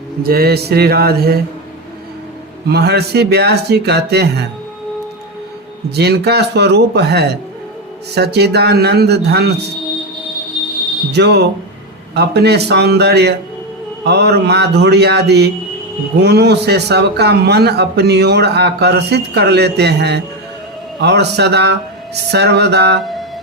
जय श्री राधे। महर्षि व्यास जी कहते हैं, जिनका स्वरूप है सच्चिदानंद धन, जो अपने सौंदर्य और माधुर्य आदि गुणों से सबका मन अपनी ओर आकर्षित कर लेते हैं और सदा सर्वदा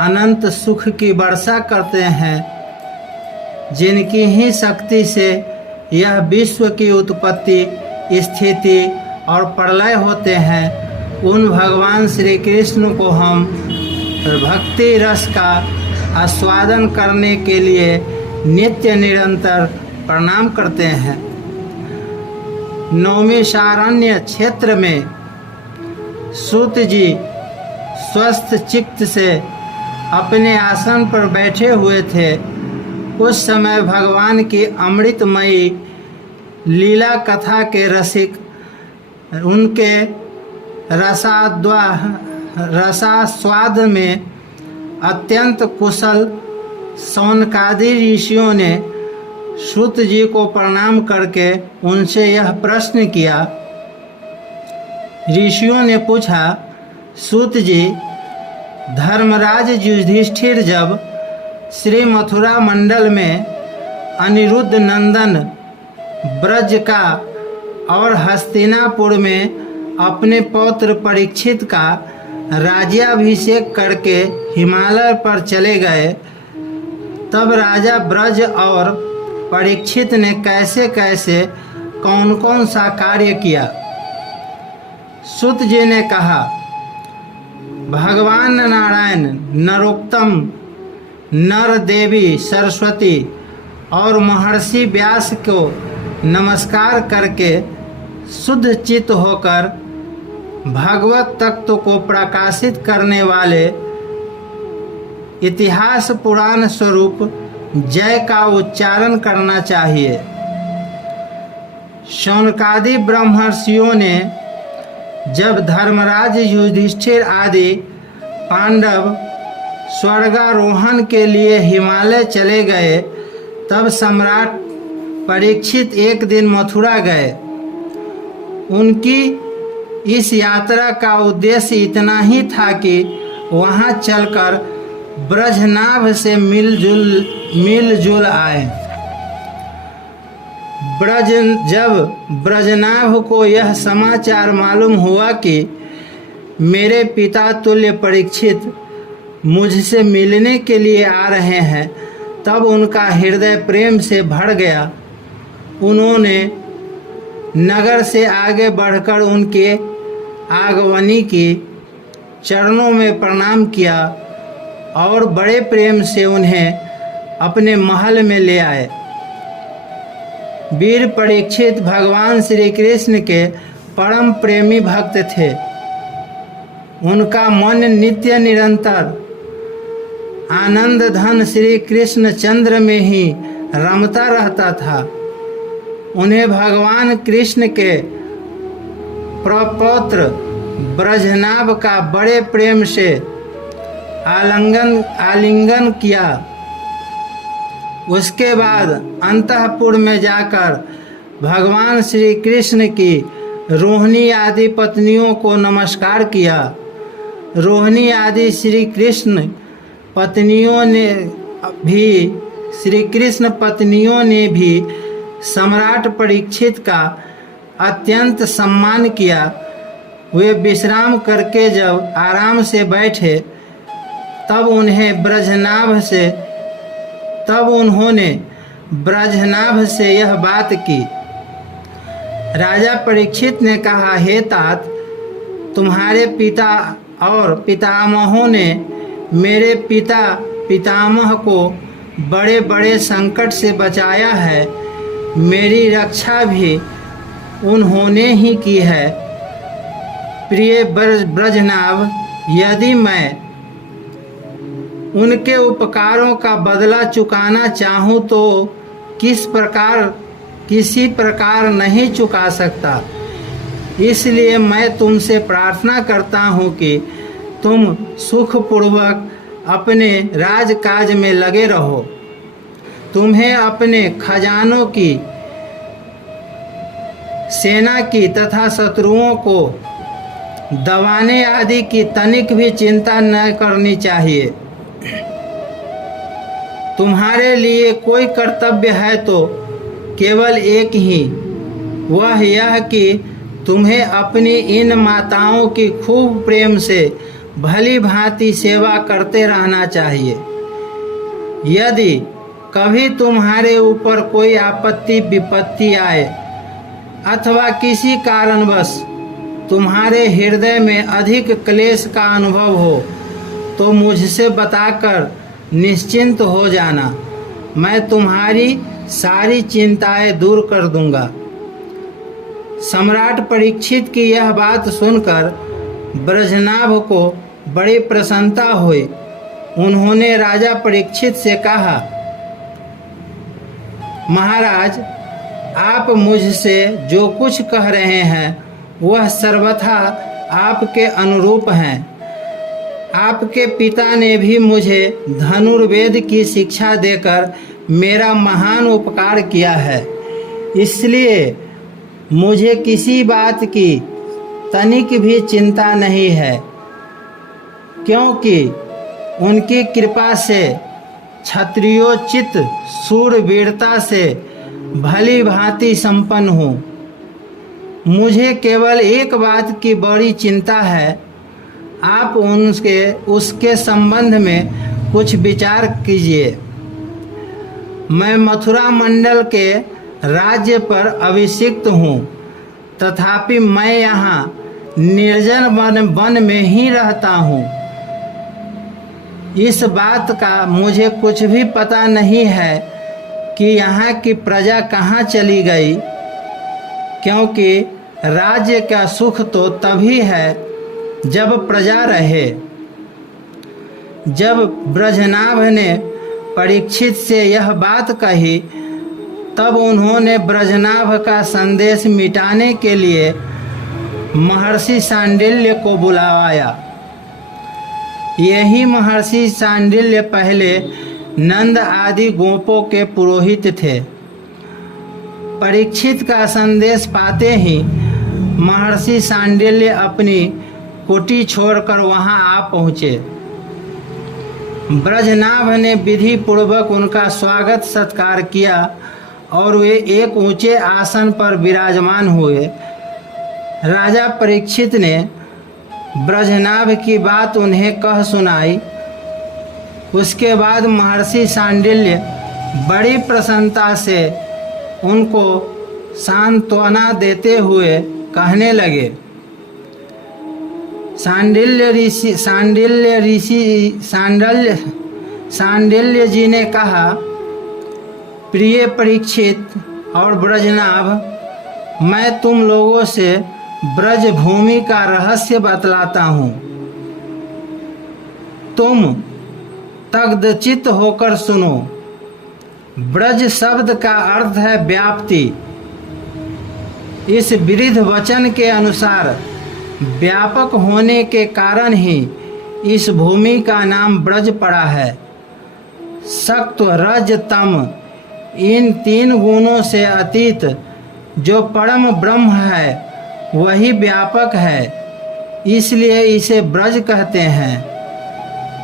अनंत सुख की वर्षा करते हैं, जिनकी ही शक्ति से यह विश्व की उत्पत्ति, स्थिति और प्रलय होते हैं, उन भगवान श्री कृष्ण को हम भक्ति रस का आस्वादन करने के लिए नित्य निरंतर प्रणाम करते हैं। नौमिषारण्य क्षेत्र में सूत जी स्वस्थ चित्त से अपने आसन पर बैठे हुए थे। उस समय भगवान की अमृतमयी लीला कथा के रसिक उनके रसास्वाद में अत्यंत कुशल शौनकादि ऋषियों ने सूत जी को प्रणाम करके उनसे यह प्रश्न किया। ऋषियों ने पूछा, सूत जी, धर्मराज युधिष्ठिर जब श्री मथुरा मंडल में अनिरुद्ध नंदन ब्रज का और हस्तिनापुर में अपने पौत्र परीक्षित का राज्याभिषेक करके हिमालय पर चले गए, तब राजा ब्रज और परीक्षित ने कैसे कैसे कौन कौन सा कार्य किया। सूत जी ने कहा, भगवान नारायण, नरोत्तम, नर देवी सरस्वती और महर्षि व्यास को नमस्कार करके शुद्ध चित्त होकर भगवत तत्व को प्रकाशित करने वाले इतिहास पुराण स्वरूप जय का उच्चारण करना चाहिए। शौनकादि ब्रह्मर्षियों ने जब धर्मराज युधिष्ठिर आदि पांडव स्वर्गारोहण के लिए हिमालय चले गए, तब सम्राट परीक्षित एक दिन मथुरा गए। उनकी इस यात्रा का उद्देश्य इतना ही था कि वहां चलकर ब्रजनाभ से मिलजुल आए। जब ब्रजनाभ को यह समाचार मालूम हुआ कि मेरे पिता तुल्य परीक्षित मुझसे मिलने के लिए आ रहे हैं, तब उनका हृदय प्रेम से भर गया। उन्होंने नगर से आगे बढ़कर उनके आगमनी की चरणों में प्रणाम किया और बड़े प्रेम से उन्हें अपने महल में ले आए। वीर परीक्षित भगवान श्री कृष्ण के परम प्रेमी भक्त थे। उनका मन नित्य निरंतर आनंद धन श्री कृष्ण चंद्र में ही रमता रहता था। उन्हें भगवान कृष्ण के प्रपौत्र ब्रजनाभ का बड़े प्रेम से आलिंगन किया। उसके बाद अंतःपुर में जाकर भगवान श्री कृष्ण की रोहिणी आदि पत्नियों को नमस्कार किया। रोहिणी आदि श्री कृष्ण पत्नियों ने भी सम्राट परीक्षित का अत्यंत सम्मान किया। वे विश्राम करके जब आराम से बैठे, तब उन्होंने ब्रजनाभ से यह बात की। राजा परीक्षित ने कहा, हे तात, तुम्हारे पिता और पितामहों ने मेरे पिता पितामह को बड़े बड़े संकट से बचाया है। मेरी रक्षा भी उन्होंने ही की है। प्रिय ब्रजनाभ, यदि मैं उनके उपकारों का बदला चुकाना चाहूँ तो किसी प्रकार नहीं चुका सकता। इसलिए मैं तुमसे प्रार्थना करता हूँ कि तुम सुखपूर्वक अपने राजकाज में लगे रहो। तुम्हें अपने खजानों की सेना की तथा शत्रुओं को दबाने आदि की तनिक भी चिंता न करनी चाहिए। तुम्हारे लिए कोई कर्तव्य है तो केवल एक ही, वह यह कि तुम्हें अपनी इन माताओं की खूब प्रेम से भली भांति सेवा करते रहना चाहिए। यदि कभी तुम्हारे ऊपर कोई आपत्ति विपत्ति आए अथवा किसी कारणवश तुम्हारे हृदय में अधिक क्लेश का अनुभव हो तो मुझसे बताकर निश्चिंत हो जाना, मैं तुम्हारी सारी चिंताएं दूर कर दूंगा। सम्राट परीक्षित की यह बात सुनकर ब्रजनाभ को बड़ी प्रसन्नता हुई। उन्होंने राजा परीक्षित से कहा, महाराज, आप मुझसे जो कुछ कह रहे हैं वह सर्वथा आपके अनुरूप हैं। आपके पिता ने भी मुझे धनुर्वेद की शिक्षा देकर मेरा महान उपकार किया है, इसलिए मुझे किसी बात की तनिक भी चिंता नहीं है, क्योंकि उनकी कृपा से क्षत्रियोचित शूरवीरता से भली भांति संपन्न हूँ। मुझे केवल एक बात की बड़ी चिंता है, आप उसके संबंध में कुछ विचार कीजिए। मैं मथुरा मंडल के राज्य पर अभिषिक्त हूँ, तथापि मैं यहाँ निर्जन वन में ही रहता हूँ। इस बात का मुझे कुछ भी पता नहीं है कि यहाँ की प्रजा कहाँ चली गई, क्योंकि राज्य का सुख तो तभी है जब प्रजा रहे। जब ब्रजनाभ ने परीक्षित से यह बात कही तब उन्होंने ब्रजनाभ का संदेश मिटाने के लिए महर्षि सांडिल्य को बुलाया। यही महर्षि सांडिल्य पहले नंद आदि गोपों के पुरोहित थे। परीक्षित का संदेश पाते ही महर्षि सांडिल्य अपनी कुटी छोड़कर वहां आ पहुँचे। ब्रजनाभ ने विधि पूर्वक उनका स्वागत सत्कार किया और वे एक ऊंचे आसन पर विराजमान हुए। राजा परीक्षित ने ब्रजनाभ की बात उन्हें कह सुनाई। उसके बाद महर्षि सांडिल्य बड़ी प्रसन्नता से उनको सांत्वना देते हुए कहने लगे, सांडिल्य जी ने कहा, प्रिय परीक्षित और ब्रजनाभ, मैं तुम लोगों से ब्रज भूमि का रहस्य बतलाता हूँ। तुम तग्दचित होकर सुनो। ब्रज शब्द का अर्थ है व्याप्ति। इस विरुद्ध वचन के अनुसार व्यापक होने के कारण ही इस भूमि का नाम ब्रज पड़ा है। सत्व रज तम इन तीन गुणों से अतीत जो परम ब्रह्म है वही व्यापक है, इसलिए इसे ब्रज कहते हैं।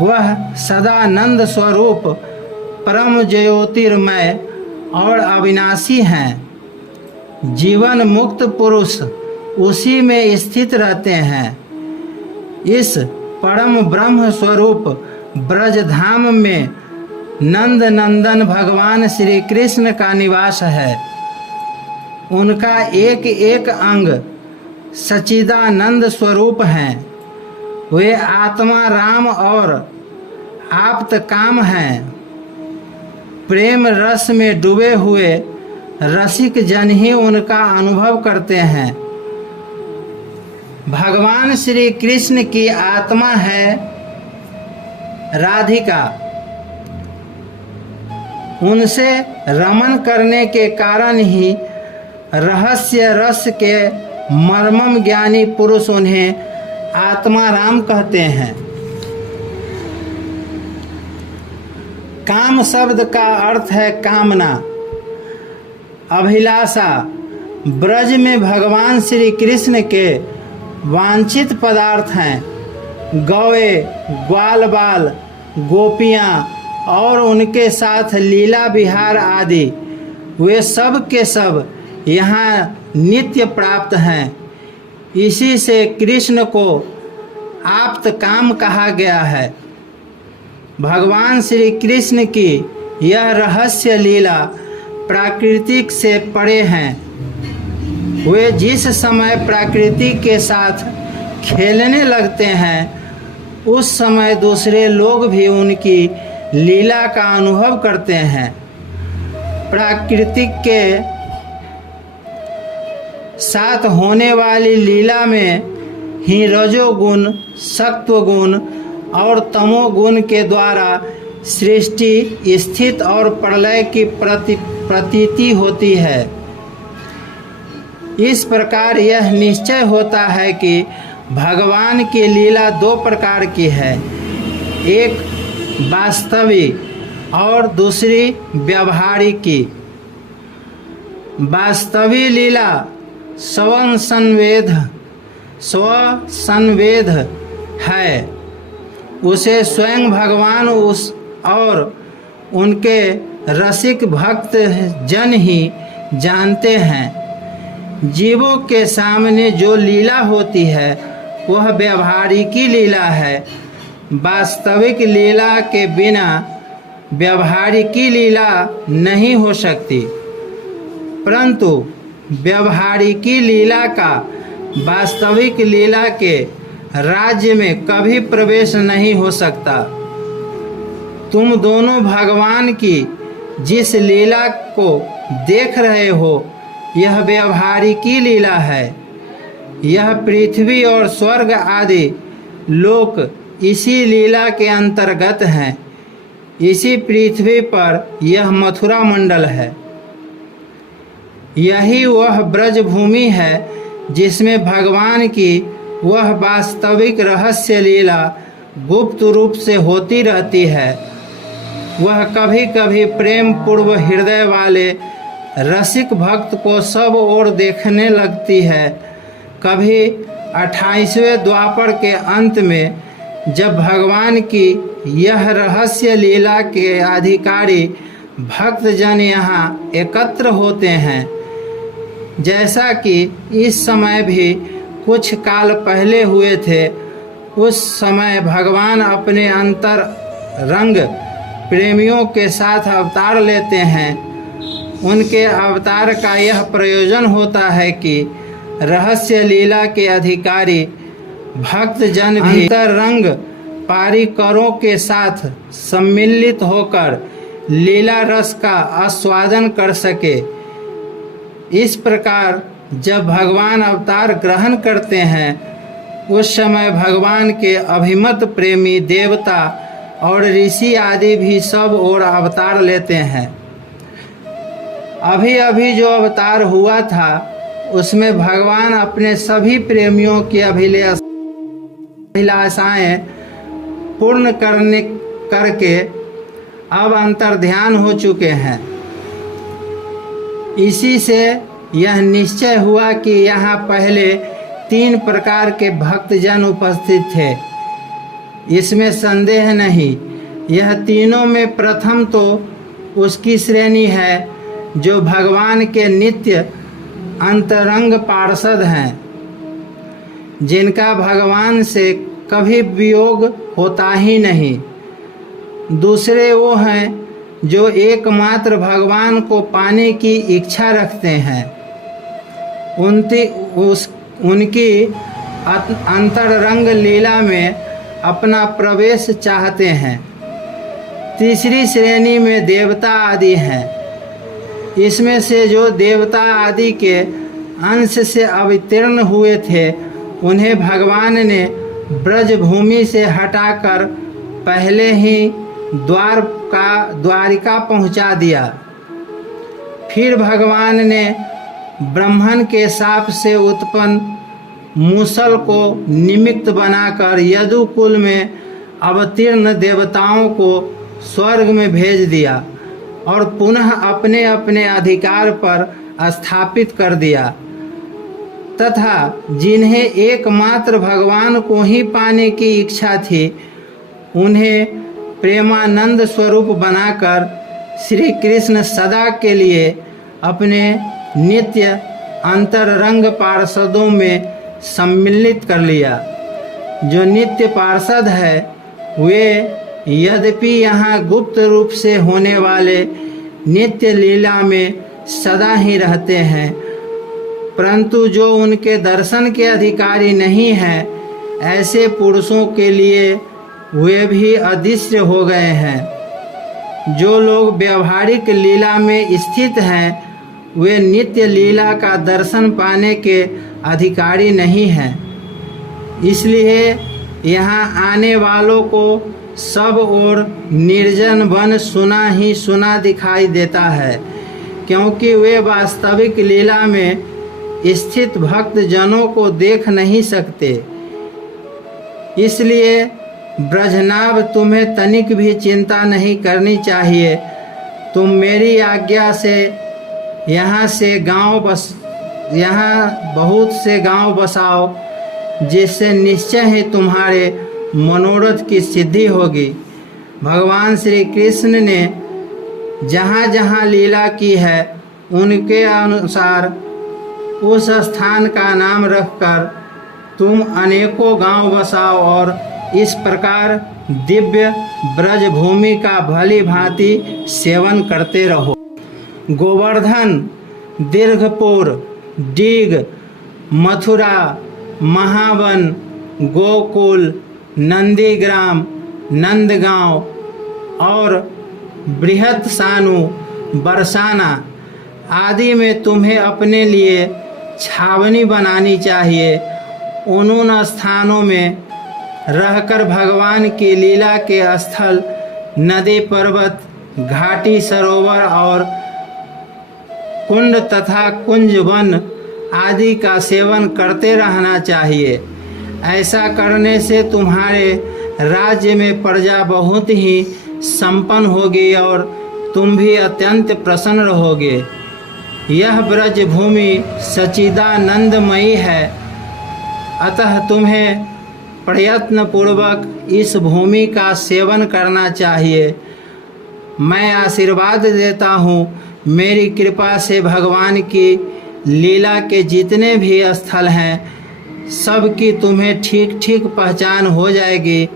वह सदानंद स्वरूप परम ज्योतिर्मय और अविनाशी हैं। जीवन मुक्त पुरुष उसी में स्थित रहते हैं। इस परम ब्रह्म स्वरूप ब्रजधाम में नंद नंदन भगवान श्री कृष्ण का निवास है। उनका एक एक अंग सच्चिदानंद स्वरूप हैं। वे आत्मा राम और आप्त काम हैं। प्रेम रस में डूबे हुए रसिक जन ही उनका अनुभव करते हैं। भगवान श्री कृष्ण की आत्मा है राधिका। उनसे रमन करने के कारण ही रहस्य रस के मर्मम ज्ञानी पुरुष उन्हें आत्मा राम कहते हैं। काम शब्द का अर्थ है कामना, अभिलाषा, ब्रज में भगवान श्री कृष्ण के वांछित पदार्थ हैं। गौए, ग्वाल बाल, गोपियाँ और उनके साथ लीला विहार आदि वे सब के सब यहाँ नित्य प्राप्त हैं। इसी से कृष्ण को आप्त काम कहा गया है। भगवान श्री कृष्ण की यह रहस्य लीला प्राकृतिक से परे हैं। वे जिस समय प्रकृति के साथ खेलने लगते हैं उस समय दूसरे लोग भी उनकी लीला का अनुभव करते हैं। प्राकृतिक के साथ होने वाली लीला में ही रजोगुण, सत्वगुण और तमोगुण के द्वारा सृष्टि, स्थिति और प्रलय की प्रतीति होती है। इस प्रकार यह निश्चय होता है कि भगवान की लीला दो प्रकार की है, एक वास्तविक और दूसरी व्यावहारिकी। वास्तविक लीला स्वसंवेद है, उसे स्वयं भगवान उस और उनके रसिक भक्त जन ही जानते हैं। जीवों के सामने जो लीला होती है वह व्यावहारिकी लीला है। वास्तविक लीला के बिना व्यावहारिकी लीला नहीं हो सकती, परंतु व्यावहारिकी लीला का वास्तविक लीला के राज्य में कभी प्रवेश नहीं हो सकता। तुम दोनों भगवान की जिस लीला को देख रहे हो यह व्यावहारिकी लीला है। यह पृथ्वी और स्वर्ग आदि लोक इसी लीला के अंतर्गत हैं। इसी पृथ्वी पर यह मथुरा मंडल है। यही वह ब्रज भूमि है जिसमें भगवान की वह वास्तविक रहस्य लीला गुप्त रूप से होती रहती है। वह कभी कभी प्रेम पूर्व हृदय वाले रसिक भक्त को सब ओर देखने लगती है। कभी 28वें द्वापर के अंत में जब भगवान की यह रहस्य लीला के अधिकारी भक्तजन यहाँ एकत्र होते हैं, जैसा कि इस समय भी कुछ काल पहले हुए थे, उस समय भगवान अपने अंतर रंग प्रेमियों के साथ अवतार लेते हैं। उनके अवतार का यह प्रयोजन होता है कि रहस्य लीला के अधिकारी भक्तजन भी अंतरंग पारिकरों के साथ सम्मिलित होकर लीला रस का आस्वादन कर सके। इस प्रकार जब भगवान अवतार ग्रहण करते हैं उस समय भगवान के अभिमत प्रेमी देवता और ऋषि आदि भी सब ओर अवतार लेते हैं। अभी अभी जो अवतार हुआ था उसमें भगवान अपने सभी प्रेमियों की अभिलाषाएं पूर्ण करके अब अंतर्ध्यान हो चुके हैं। इसी से यह निश्चय हुआ कि यहाँ पहले 3 प्रकार के भक्तजन उपस्थित थे, इसमें संदेह नहीं। यह तीनों में प्रथम तो उसकी श्रेणी है जो भगवान के नित्य अंतरंग पार्षद हैं, जिनका भगवान से कभी वियोग होता ही नहीं। दूसरे वो हैं जो एकमात्र भगवान को पाने की इच्छा रखते हैं, उनकी अंतरंग लीला में अपना प्रवेश चाहते हैं। तीसरी श्रेणी में देवता आदि हैं। इसमें से जो देवता आदि के अंश से अवतीर्ण हुए थे उन्हें भगवान ने ब्रज भूमि से हटाकर पहले ही द्वारिका पहुंचा दिया। फिर भगवान ने ब्रह्मन के शाप से उत्पन्न मूसल को निमित्त बनाकर यदुकुल में अवतीर्ण देवताओं को स्वर्ग में भेज दिया और पुनः अपने अपने अधिकार पर स्थापित कर दिया तथा जिन्हें एकमात्र भगवान को ही पाने की इच्छा थी उन्हें प्रेमानंद स्वरूप बनाकर श्री कृष्ण सदा के लिए अपने नित्य अंतरंग पार्षदों में सम्मिलित कर लिया। जो नित्य पार्षद है वे यद्यपि यहाँ गुप्त रूप से होने वाले नित्य लीला में सदा ही रहते हैं, परंतु जो उनके दर्शन के अधिकारी नहीं हैं ऐसे पुरुषों के लिए वे भी अदृश्य हो गए हैं। जो लोग व्यावहारिक लीला में स्थित हैं वे नित्य लीला का दर्शन पाने के अधिकारी नहीं हैं। इसलिए यहाँ आने वालों को सब ओर निर्जन वन सुना ही सुना दिखाई देता है, क्योंकि वे वास्तविक लीला में स्थित भक्त जनों को देख नहीं सकते। इसलिए ब्रजनाभ तुम्हें तनिक भी चिंता नहीं करनी चाहिए। तुम मेरी आज्ञा से यहाँ बहुत से गांव बसाओ, जिससे निश्चय ही तुम्हारे मनोरथ की सिद्धि होगी। भगवान श्री कृष्ण ने जहाँ जहाँ लीला की है उनके अनुसार उस स्थान का नाम रखकर तुम अनेकों गांव बसाओ और इस प्रकार दिव्य ब्रज भूमि का भली भांति सेवन करते रहो। गोवर्धन, दीर्घपुर, डीग, मथुरा, महावन, गोकुल, नंदीग्राम, नंदगांव और बृहत सानु, बरसाना आदि में तुम्हें अपने लिए छावनी बनानी चाहिए। उन स्थानों में रहकर भगवान की लीला के स्थल, नदी, पर्वत, घाटी, सरोवर और कुंड तथा कुंज वन आदि का सेवन करते रहना चाहिए। ऐसा करने से तुम्हारे राज्य में प्रजा बहुत ही संपन्न होगी और तुम भी अत्यंत प्रसन्न रहोगे। यह ब्रज भूमि सच्चिदानंदमयी है, अतः तुम्हें प्रयत्न पूर्वक इस भूमि का सेवन करना चाहिए। मैं आशीर्वाद देता हूँ, मेरी कृपा से भगवान की लीला के जितने भी स्थल हैं सब की तुम्हें ठीक ठीक पहचान हो जाएगी।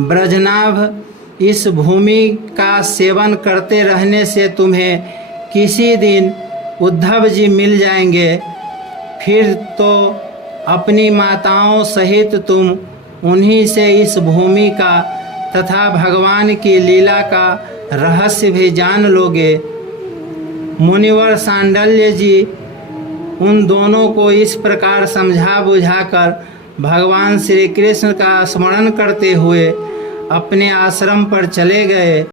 ब्रजनाभ, इस भूमि का सेवन करते रहने से तुम्हें किसी दिन उद्धव जी मिल जाएंगे। फिर तो अपनी माताओं सहित तुम उन्हीं से इस भूमि का तथा भगवान की लीला का रहस्य भी जान लोगे। मुनिवर सांडल्य जी उन दोनों को इस प्रकार समझा बुझाकर भगवान श्री कृष्ण का स्मरण करते हुए अपने आश्रम पर चले गए।